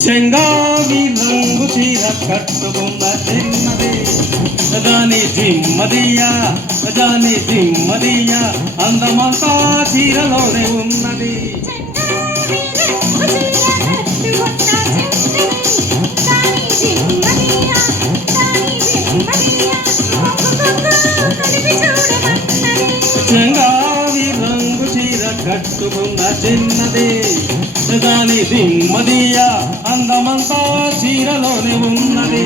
చెంగావి రంగు చీర కట్టుకున్న చిన్నది దాని దిమ్మదియా అందమంతా చీరలోనే ఉన్నది. చెంగావి రంగు చీర కట్టుకున్న చిన్నది దాని దిమ్మదియా అందమంతా చీరలోనే ఉన్నది.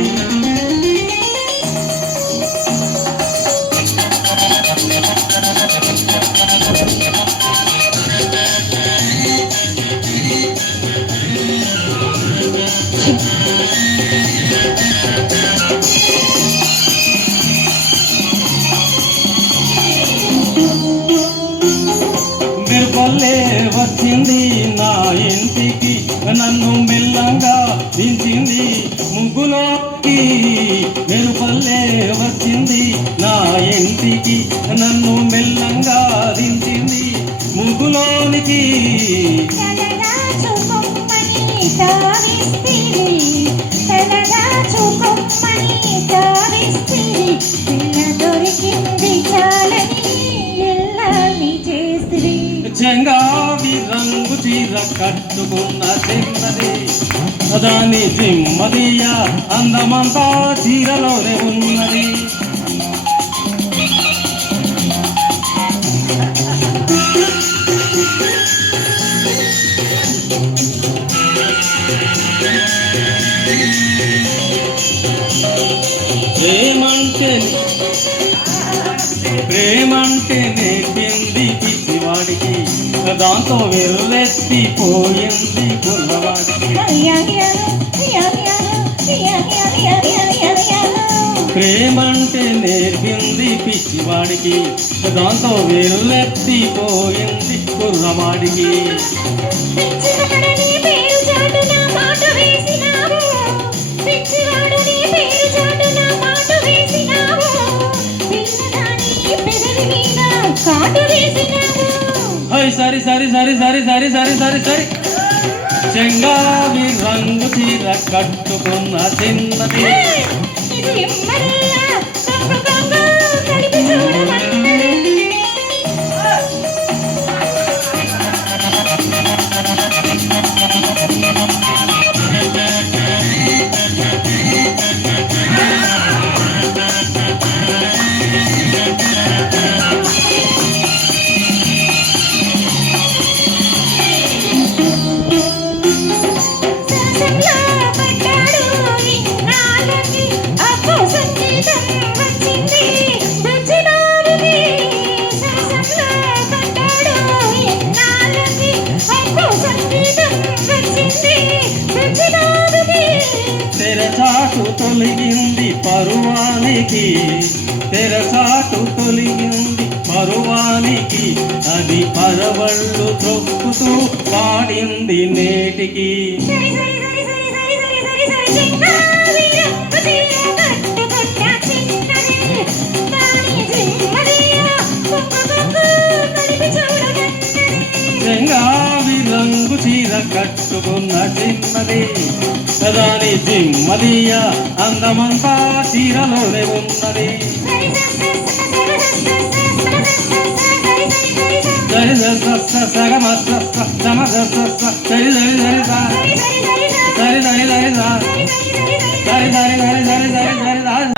మెరుపల్లే వచ్చింది నా ఇంటికి, నన్ను మెల్లంగా దించింది ముగ్గులోకి. మెరుపల్లే వచ్చింది నా ఇంటికి, నన్ను మెల్లంగా దించింది ముగ్గులోనికి. చెంగావి రంగు చీర కట్టుకున్న చిన్నది దాని దిమ్మదియా అందమంతా చీరలోనే ఉన్నది. ప్రేమంటే నేర్పింది పిచ్చివాడికి, దాంతో వెర్రెత్తిపోయింది కుర్రవాడికి. ప్రేమంటే నేర్పింది పిచ్చివాడికి, దాంతో వెర్రెత్తిపోయింది కుర్రవాడికి. సరి సరి సరి సరి సరి సరి సరి సరి చెంగావి రంగు చీర కట్టుకున్న చిన్నది తెరచాటు తొలగింది పరువానికి, తెరచాటు తొలగింది పరువానికి, అది పరవళ్ళు త్రొక్కుతూ పాడింది నేటికి. చెంగావి రంగు చీర కట్టుకున్న చిన్నది దాని దిమ్మదియా అందమంతా చీరలోనే ఉన్నది. సరి సగమ సమ సరి సరి సరి సరి సరి సరి సరి సరి సరి సరి.